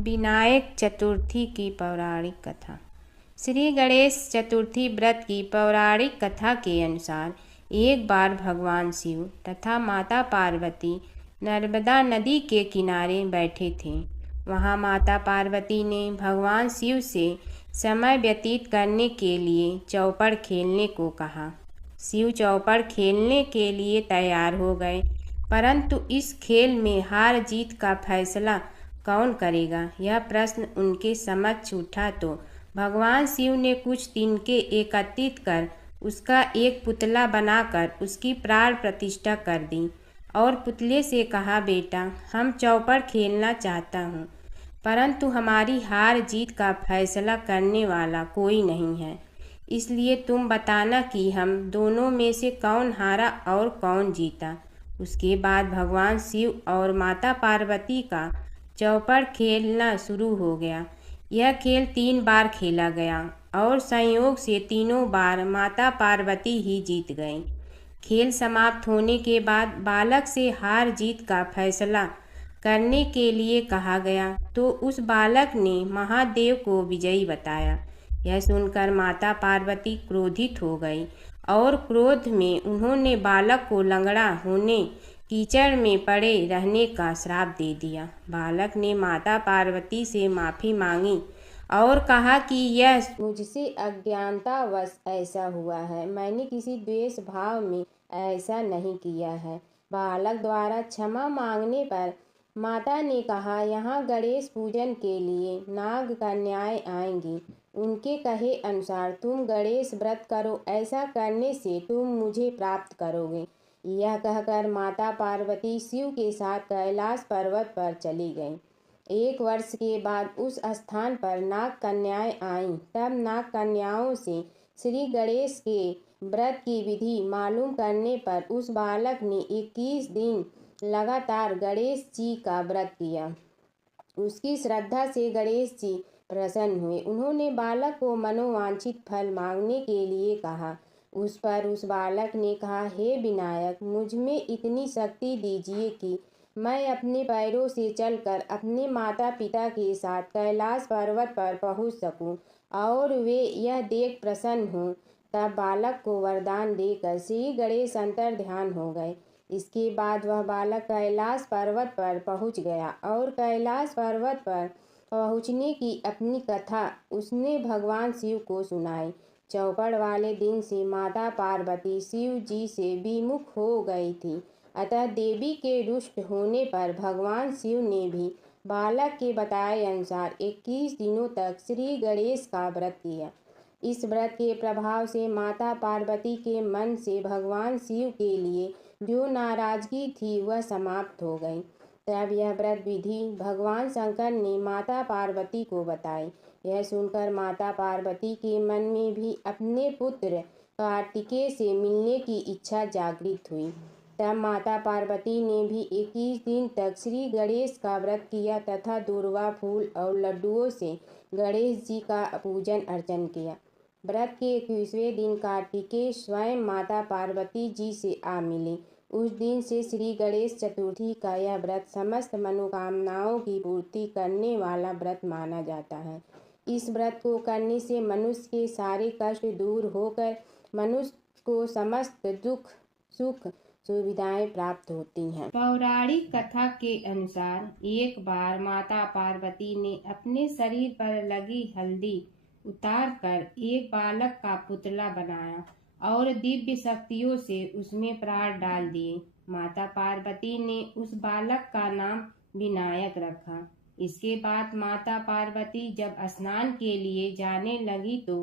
विनायक चतुर्थी की पौराणिक कथा। श्री गणेश चतुर्थी व्रत की पौराणिक कथा के अनुसार एक बार भगवान शिव तथा माता पार्वती नर्मदा नदी के किनारे बैठे थे। वहां माता पार्वती ने भगवान शिव से समय व्यतीत करने के लिए चौपड़ खेलने को कहा। शिव चौपड़ खेलने के लिए तैयार हो गए, परंतु इस खेल में हार जीत का फैसला कौन करेगा, यह प्रश्न उनके समक्ष उठा तो भगवान शिव ने कुछ तिनके एकत्रित कर उसका एक पुतला बनाकर उसकी प्राण प्रतिष्ठा कर दी और पुतले से कहा, बेटा, हम चौपड़ खेलना चाहता हूँ, परंतु हमारी हार जीत का फैसला करने वाला कोई नहीं है, इसलिए तुम बताना कि हम दोनों में से कौन हारा और कौन जीता। उसके बाद भगवान शिव और माता पार्वती का चौपड़ खेलना शुरू हो गया। यह खेल 3 बार खेला गया और संयोग से तीनों बार माता पार्वती ही जीत गईं। खेल समाप्त होने के बाद बालक से हार जीत का फैसला करने के लिए कहा गया तो उस बालक ने महादेव को विजयी बताया। यह सुनकर माता पार्वती क्रोधित हो गई और क्रोध में उन्होंने बालक को लंगड़ा होने, कीचड़ में पड़े रहने का श्राप दे दिया। बालक ने माता पार्वती से माफ़ी मांगी और कहा कि यह मुझसे अज्ञानतावश ऐसा हुआ है, मैंने किसी द्वेष भाव में ऐसा नहीं किया है। बालक द्वारा क्षमा मांगने पर माता ने कहा, यहाँ गणेश पूजन के लिए नाग कन्याएं आएंगी, उनके कहे अनुसार तुम गणेश व्रत करो, ऐसा करने से तुम मुझे प्राप्त करोगे। यह कहकर माता पार्वती शिव के साथ कैलाश पर्वत पर चली गईं। 1 वर्ष के बाद उस स्थान पर नाग कन्याएं आईं। तब नाग कन्याओं से श्री गणेश के व्रत की विधि मालूम करने पर उस बालक ने 21 दिन लगातार गणेश जी का व्रत किया। उसकी श्रद्धा से गणेश जी प्रसन्न हुए। उन्होंने बालक को मनोवांछित फल मांगने के लिए कहा। उस पर उस बालक ने कहा, हे विनायक, मुझ में इतनी शक्ति दीजिए कि मैं अपने पैरों से चलकर अपने माता पिता के साथ कैलाश पर्वत पर पहुंच सकूं और वे यह देख प्रसन्न हों। तब बालक को वरदान देकर श्री गणेश अंतर्ध्यान हो गए। इसके बाद वह बालक कैलाश पर्वत पर पहुंच गया और कैलाश पर्वत पर पहुंचने की अपनी कथा उसने भगवान शिव को सुनाई। चौपड़ वाले दिन से माता पार्वती शिव जी से विमुख हो गई थी, अतः देवी के रुष्ट होने पर भगवान शिव ने भी बालक के बताए अनुसार 21 दिनों तक श्री गणेश का व्रत किया। इस व्रत के प्रभाव से माता पार्वती के मन से भगवान शिव के लिए जो नाराजगी थी वह समाप्त हो गई। तब यह व्रत विधि भगवान शंकर ने माता पार्वती को बताई। यह सुनकर माता पार्वती के मन में भी अपने पुत्र कार्तिकेय से मिलने की इच्छा जागृत हुई। तब माता पार्वती ने भी 21 दिन तक श्री गणेश का व्रत किया तथा दूर्वा फूल और लड्डुओं से गणेश जी का पूजन अर्चन किया। व्रत के 21वें दिन कार्तिकेय स्वयं माता पार्वती जी से आ मिले। उस दिन से श्री गणेश चतुर्थी का यह व्रत समस्त मनोकामनाओं की पूर्ति करने वाला व्रत माना जाता है। इस व्रत को करने से मनुष्य के सारे कष्ट दूर होकर मनुष्य को समस्त दुख सुख सुविधाएं प्राप्त होती हैं। पौराणिक कथा के अनुसार एक बार माता पार्वती ने अपने शरीर पर लगी हल्दी उतार कर एक बालक का पुतला बनाया और दिव्य शक्तियों से उसमें प्राण डाल दिए। माता पार्वती ने उस बालक का नाम विनायक रखा। इसके बाद माता पार्वती जब स्नान के लिए जाने लगी तो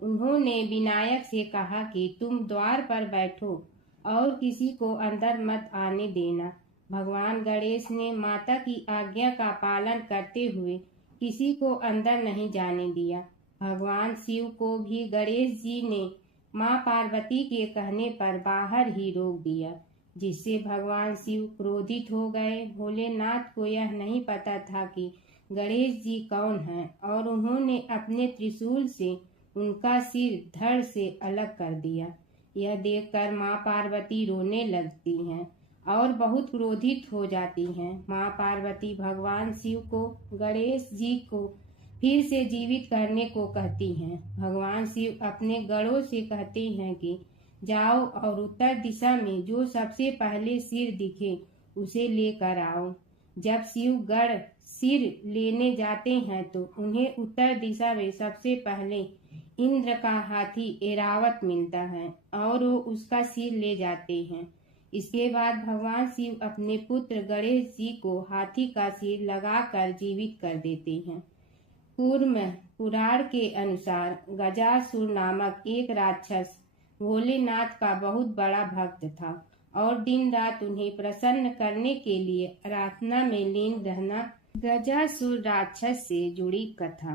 उन्होंने विनायक से कहा कि तुम द्वार पर बैठो और किसी को अंदर मत आने देना। भगवान गणेश ने माता की आज्ञा का पालन करते हुए किसी को अंदर नहीं जाने दिया। भगवान शिव को भी गणेश जी ने माँ पार्वती के कहने पर बाहर ही रोक दिया, जिससे भगवान शिव क्रोधित हो गए। भोलेनाथ को यह नहीं पता था कि गणेश जी कौन हैं और उन्होंने अपने त्रिशूल से उनका सिर धड़ से अलग कर दिया। यह देखकर माँ पार्वती रोने लगती हैं और बहुत क्रोधित हो जाती हैं। माँ पार्वती भगवान शिव को गणेश जी को फिर से जीवित करने को कहती हैं। भगवान शिव अपने गणों से कहते हैं कि जाओ और उत्तर दिशा में जो सबसे पहले सिर दिखे उसे लेकर आओ। जब शिव गण सिर लेने जाते हैं तो उन्हें उत्तर दिशा में सबसे पहले इंद्र का हाथी ऐरावत मिलता है और वो उसका सिर ले जाते हैं। इसके बाद भगवान शिव अपने पुत्र गणेश जी को हाथी का सिर लगाकर जीवित कर देते हैं। कूर्म पुराण के अनुसार गजासुर नामक एक राक्षस भोलेनाथ का बहुत बड़ा भक्त था और दिन रात उन्हें प्रसन्न करने के लिए आराधना में लीन रहना। गजासुर राक्षस से जुड़ी कथा।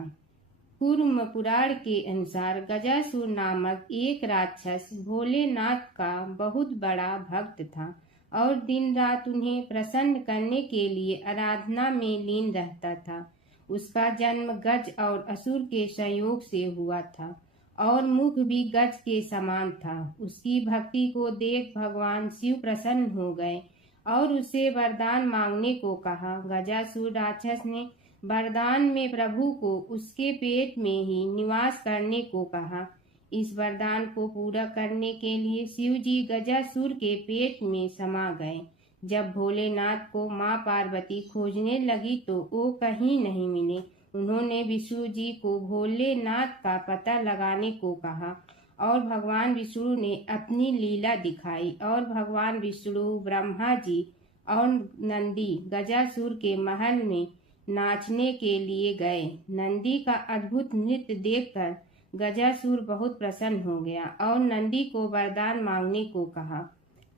कूर्म पुराण के अनुसार गजासुर नामक एक राक्षस भोलेनाथ का बहुत बड़ा भक्त था और दिन रात उन्हें प्रसन्न करने के लिए आराधना में लीन रहता था। उसका जन्म गज और असुर के संयोग से हुआ था और मुख भी गज के समान था। उसकी भक्ति को देख भगवान शिव प्रसन्न हो गए और उससे वरदान मांगने को कहा। गजासुर राक्षस ने वरदान में प्रभु को उसके पेट में ही निवास करने को कहा। इस वरदान को पूरा करने के लिए शिव जी गजासुर के पेट में समा गए। जब भोलेनाथ को माँ पार्वती खोजने लगी तो वो कहीं नहीं मिले। उन्होंने विष्णु जी को भोलेनाथ का पता लगाने को कहा और भगवान विष्णु ने अपनी लीला दिखाई और भगवान विष्णु ब्रह्मा जी और नंदी गजासुर के महल में नाचने के लिए गए। नंदी का अद्भुत नृत्य देखकर गजासुर बहुत प्रसन्न हो गया और नंदी को वरदान मांगने को कहा।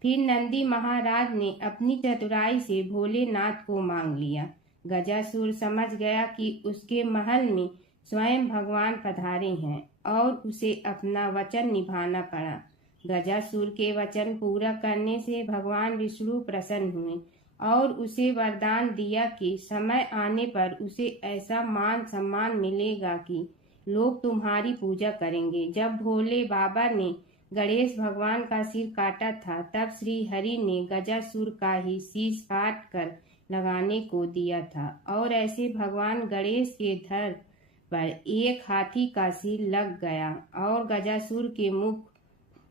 फिर नंदी महाराज ने अपनी चतुराई से भोलेनाथ को मांग लिया। गजासुर समझ गया कि उसके महल में स्वयं भगवान पधारे हैं और उसे अपना वचन निभाना पड़ा। गजासुर के वचन पूरा करने से भगवान विष्णु प्रसन्न हुए और उसे वरदान दिया कि समय आने पर उसे ऐसा मान सम्मान मिलेगा कि लोग तुम्हारी पूजा करेंगे। जब भोले बाबा ने गणेश भगवान का सिर काटा था तब श्री हरि ने गजासुर का ही शीश काट कर लगाने को दिया था और ऐसे भगवान गणेश के धड़ पर एक हाथी का सिर लग गया और गजासुर के मुख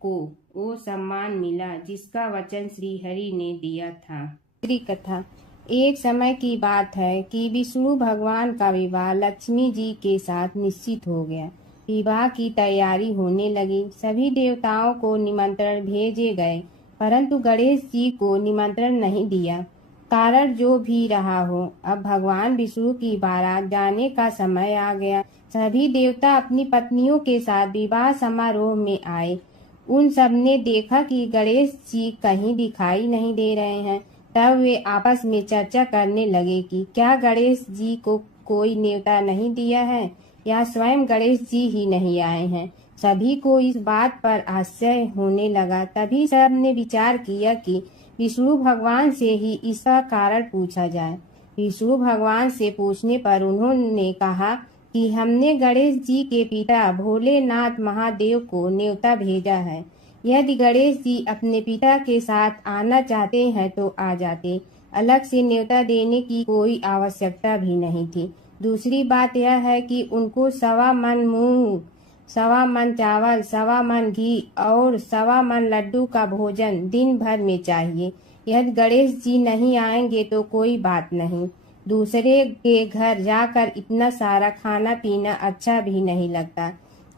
को वो सम्मान मिला जिसका वचन श्री हरि ने दिया था। कथा। एक समय की बात है कि विष्णु भगवान का विवाह लक्ष्मी जी के साथ निश्चित हो गया। विवाह की तैयारी होने लगी। सभी देवताओं को निमंत्रण भेजे गए परंतु गणेश जी को निमंत्रण नहीं दिया। कारण जो भी रहा हो, अब भगवान विष्णु की बारात जाने का समय आ गया। सभी देवता अपनी पत्नियों के साथ विवाह समारोह में आए। उन सब ने देखा कि गणेश जी कहीं दिखाई नहीं दे रहे हैं। तब वे आपस में चर्चा करने लगे कि क्या गणेश जी को कोई न्योता नहीं दिया है या स्वयं गणेश जी ही नहीं आए हैं। सभी को इस बात पर आश्चर्य होने लगा। तभी सब ने विचार किया कि विष्णु भगवान से ही इसका कारण पूछा जाए। विष्णु भगवान से पूछने पर उन्होंने कहा कि हमने गणेश जी के पिता भोलेनाथ महादेव को न्योता भेजा है। यदि गणेश जी अपने पिता के साथ आना चाहते हैं तो आ जाते। अलग से न्योता देने की कोई आवश्यकता भी नहीं थी। दूसरी बात यह है कि उनको 1.25 मन मूंग, 1.25 मन चावल, 1.25 मन घी और 1.25 मन लड्डू का भोजन दिन भर में चाहिए। यदि गणेश जी नहीं आएंगे तो कोई बात नहीं। दूसरे के घर जाकर इतना सारा खाना पीना अच्छा भी नहीं लगता।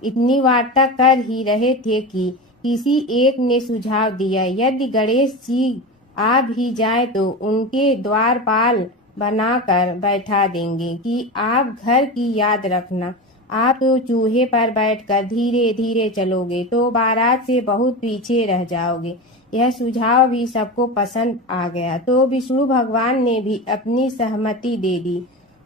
इतनी वार्ता कर ही रहे थे कि किसी एक ने सुझाव दिया, यदि गणेश जी आ भी जाए तो उनके द्वारपाल बनाकर बैठा देंगे कि आप घर की याद रखना। आप तो चूहे पर बैठकर धीरे धीरे चलोगे तो बारात से बहुत पीछे रह जाओगे। यह सुझाव भी सबको पसंद आ गया तो विष्णु भगवान ने भी अपनी सहमति दे दी।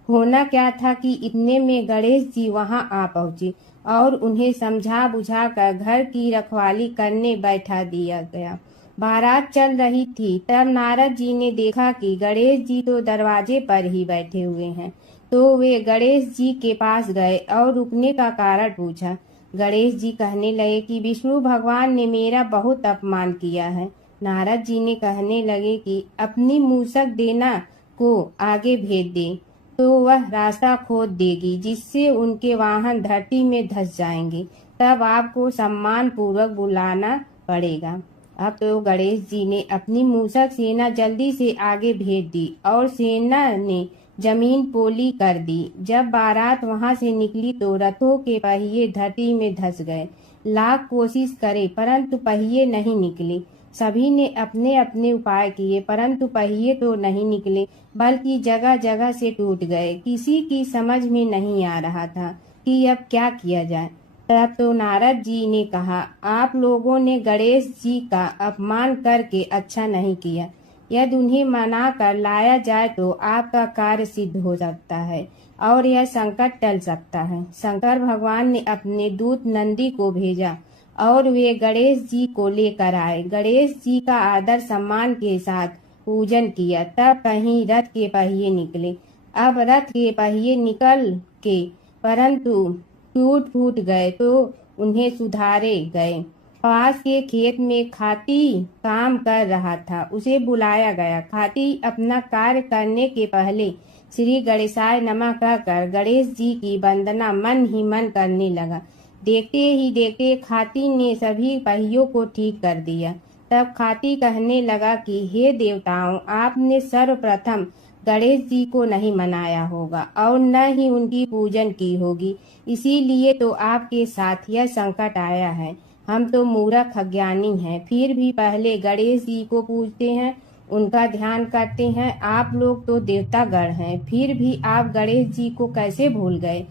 होना क्या था कि इतने में गणेश जी वहां आ पहुंचे और उन्हें समझा बुझाकर घर की रखवाली करने बैठा दिया गया। बारात चल रही थी तब नारद जी ने देखा कि गणेश जी तो दरवाजे पर ही बैठे हुए हैं। तो वे गणेश जी के पास गए और रुकने का कारण पूछा। गणेश जी कहने लगे कि विष्णु भगवान ने मेरा बहुत अपमान किया है। नारद जी ने कहने लगे कि अपनी मूषक देना को आगे भेज दे तो वह रास्ता खोद देगी, जिससे उनके वाहन धरती में धंस जाएंगे। तब आपको सम्मान पूर्वक बुलाना पड़ेगा। अब तो गणेश जी ने अपनी मूषक सेना जल्दी से आगे भेज दी और सेना ने जमीन पोली कर दी। जब बारात वहां से निकली तो रथों के पहिए धरती में धंस गए। लाख कोशिश करे परंतु पहिए नहीं निकले। सभी ने अपने अपने उपाय किए परंतु पहिए तो नहीं निकले, बल्कि जगह जगह से टूट गए। किसी की समझ में नहीं आ रहा था कि अब क्या किया जाए। तब तो नारद जी ने कहा, आप लोगों ने गणेश जी का अपमान करके अच्छा नहीं किया। यदि उन्हें मना कर लाया जाए तो आपका कार्य सिद्ध हो सकता है और यह संकट टल सकता है। शंकर भगवान ने अपने दूत नंदी को भेजा और वे गणेश जी को लेकर आए। गणेश जी का आदर सम्मान के साथ पूजन किया। तब कहीं रथ के पहिए निकले। अब रथ के पहिए निकल के परंतु टूट फूट गए तो उन्हें सुधारे गए। पास के खेत में खाती काम कर रहा था, उसे बुलाया गया। खाती अपना कार्य करने के पहले श्री गणेशाय नमः कहकर गणेश जी की वंदना मन ही मन करने लगा। देखते ही देखते खाती ने सभी पहियों को ठीक कर दिया। तब खाती कहने लगा कि हे देवताओं, आपने सर्वप्रथम गणेश जी को नहीं मनाया होगा और न ही उनकी पूजन की होगी, इसीलिए तो आपके साथ यह संकट आया है। हम तो मूर्ख अज्ञानी हैं, फिर भी पहले गणेश जी को पूजते हैं, उनका ध्यान करते हैं। आप लोग तो देवतागण हैं, फिर भी आप गणेश जी को कैसे भूल गए।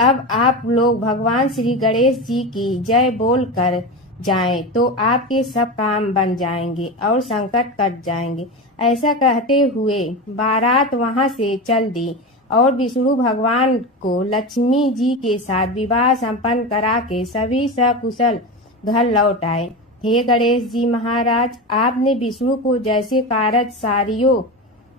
अब आप लोग भगवान श्री गणेश जी की जय बोल कर जाएं तो आपके सब काम बन जाएंगे और संकट कट जाएंगे। ऐसा कहते हुए बारात वहां से चल दी और विष्णु भगवान को लक्ष्मी जी के साथ विवाह संपन्न करा के सभी सकुशल घर लौट आए। हे गणेश जी महाराज, आपने विष्णु को जैसे कारज सारियो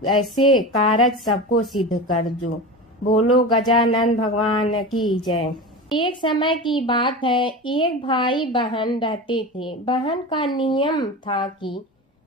ऐसे कारज सबको सिद्ध कर दो। बोलो गजानन भगवान की जय। एक समय की बात है, एक भाई बहन रहते थे। बहन का नियम था कि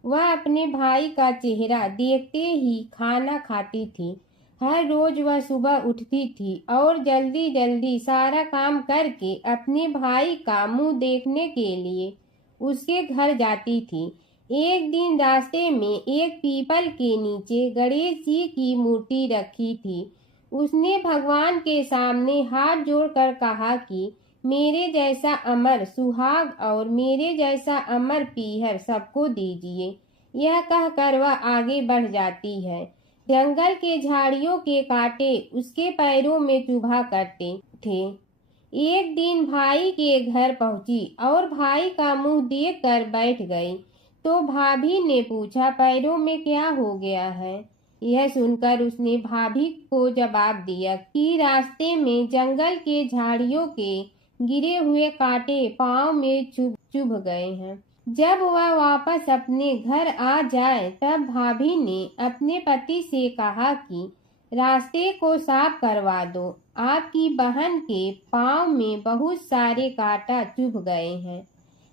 वह अपने भाई का चेहरा देखते ही खाना खाती थी। हर रोज वह सुबह उठती थी और जल्दी जल्दी सारा काम करके अपने भाई का मुंह देखने के लिए उसके घर जाती थी। एक दिन रास्ते में एक पीपल के नीचे गणेश जी की मूर्ति रखी थी। उसने भगवान के सामने हाथ जोड़कर कहा कि मेरे जैसा अमर सुहाग और मेरे जैसा अमर पीहर सबको दीजिए। यह कहकर वह आगे बढ़ जाती है। जंगल के झाड़ियों के कांटे उसके पैरों में चुभा करते थे। एक दिन भाई के घर पहुंची और भाई का मुंह देखकर बैठ गई तो भाभी ने पूछा, पैरों में क्या हो गया है। यह सुनकर उसने भाभी को जवाब दिया कि रास्ते में जंगल के झाड़ियों के गिरे हुए कांटे पांव में चुभ गए हैं। जब वह वापस अपने घर आ जाए तब भाभी ने अपने पति से कहा कि रास्ते को साफ करवा दो, आपकी बहन के पांव में बहुत सारे कांटा चुभ गए हैं।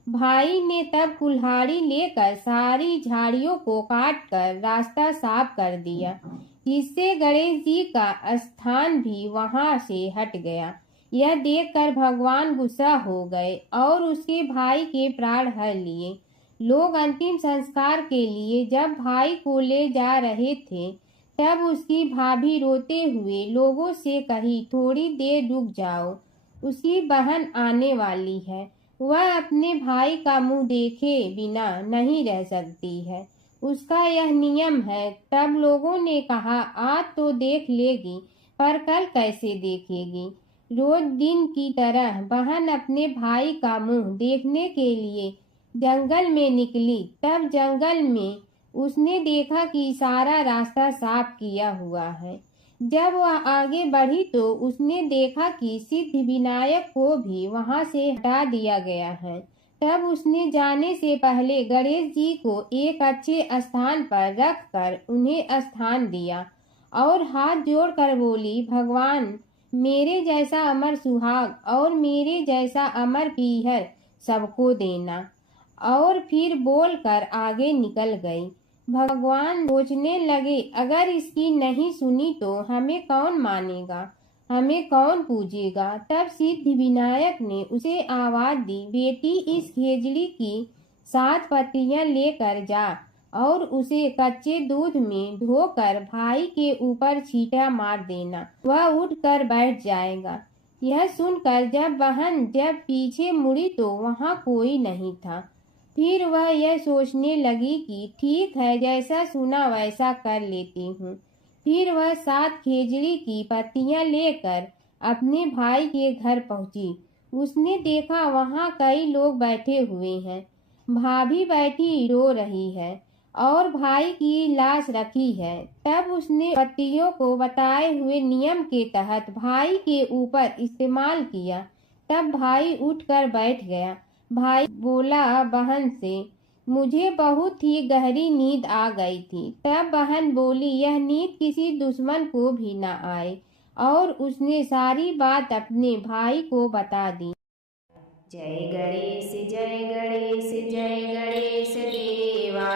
भाई ने तब कुल्हाड़ी लेकर सारी झाड़ियों को काटकर रास्ता साफ कर दिया, जिससे गणेश जी का स्थान भी वहां से हट गया। यह देखकर भगवान गुस्सा हो गए और उसके भाई के प्राण हर लिए। लोग अंतिम संस्कार के लिए जब भाई को ले जा रहे थे तब उसकी भाभी रोते हुए लोगों से कही, थोड़ी देर रुक जाओ, उसकी बहन आने वाली है। वह अपने भाई का मुंह देखे बिना नहीं रह सकती है, उसका यह नियम है। तब लोगों ने कहा, आज तो देख लेगी पर कल कैसे देखेगी। रोज दिन की तरह बहन अपने भाई का मुंह देखने के लिए जंगल में निकली। तब जंगल में उसने देखा कि सारा रास्ता साफ किया हुआ है। जब वह आगे बढ़ी तो उसने देखा कि सिद्धि विनायक को भी वहां से हटा दिया गया है। तब उसने जाने से पहले गणेश जी को एक अच्छे स्थान पर रखकर उन्हें स्थान दिया और हाथ जोड़कर बोली, भगवान मेरे जैसा अमर सुहाग और मेरे जैसा अमर पीहर सबको देना और फिर बोलकर आगे निकल गई। भगवान सोचने लगे, अगर इसकी नहीं सुनी तो हमें कौन मानेगा, हमें कौन पूजेगा। तब सिद्धि विनायक ने उसे आवाज दी, बेटी इस खेजड़ी की 7 पत्तियां लेकर जा और उसे कच्चे दूध में धोकर भाई के ऊपर छींटा मार देना, वह उठकर बैठ जाएगा। यह सुनकर जब पीछे मुड़ी तो वहाँ कोई नहीं था। फिर वह यह सोचने लगी कि ठीक है, जैसा सुना वैसा कर लेती हूँ। फिर वह 7 खेजड़ी की पत्तियां लेकर अपने भाई के घर पहुंची। उसने देखा वहाँ कई लोग बैठे हुए हैं। भाभी बैठी रो रही है और भाई की लाश रखी है। तब उसने पत्तियों को बताए हुए नियम के तहत भाई के ऊपर इस्तेमाल किया। तब भाई उठकर बैठ गया। भाई बोला बहन से, मुझे बहुत ही गहरी नींद आ गई थी। तब बहन बोली, यह नींद किसी दुश्मन को भी न आए, और उसने सारी बात अपने भाई को बता दी। जय गणेश जय गणेश जय गणेश देवा,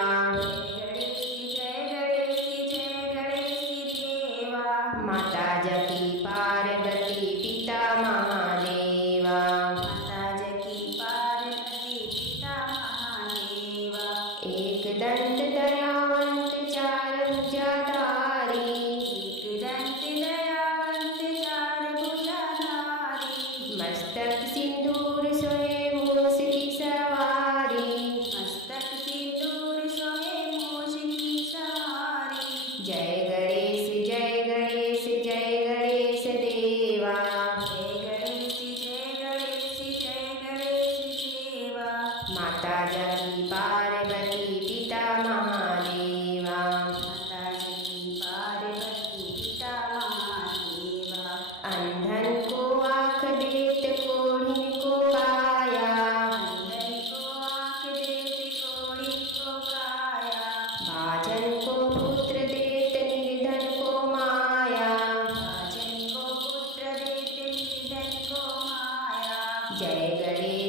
जय गणेश जय गणेश देवा। माता जकी पार्वती पिता महादेवा, माता जकी पार्वती पिता महादेवा। एक दंत दयावंत चार भुजाधारी, एक दंत दयावंत चार भुजाधारी। मस्तक सिंदूर सोहे मूस की सवारी, मस्तक सिंदूर सोहे मूस की सवारी। जय गणेश जय गणेश जय गणेश देवा, जय गणेश जय गणेश जय गणेश देवा। माता जकी पार्वती पिता महादेवा, माता जकी पार्वती पिता महादेवा। अंधन को आँख देत कोढ़िन को काया, अंधन को आँख देत कोढ़िन को काया। भाजन को पुत्र देत निर्धन को माया, भाजन को पुत्र देत निर्धन को माया। जय गणेश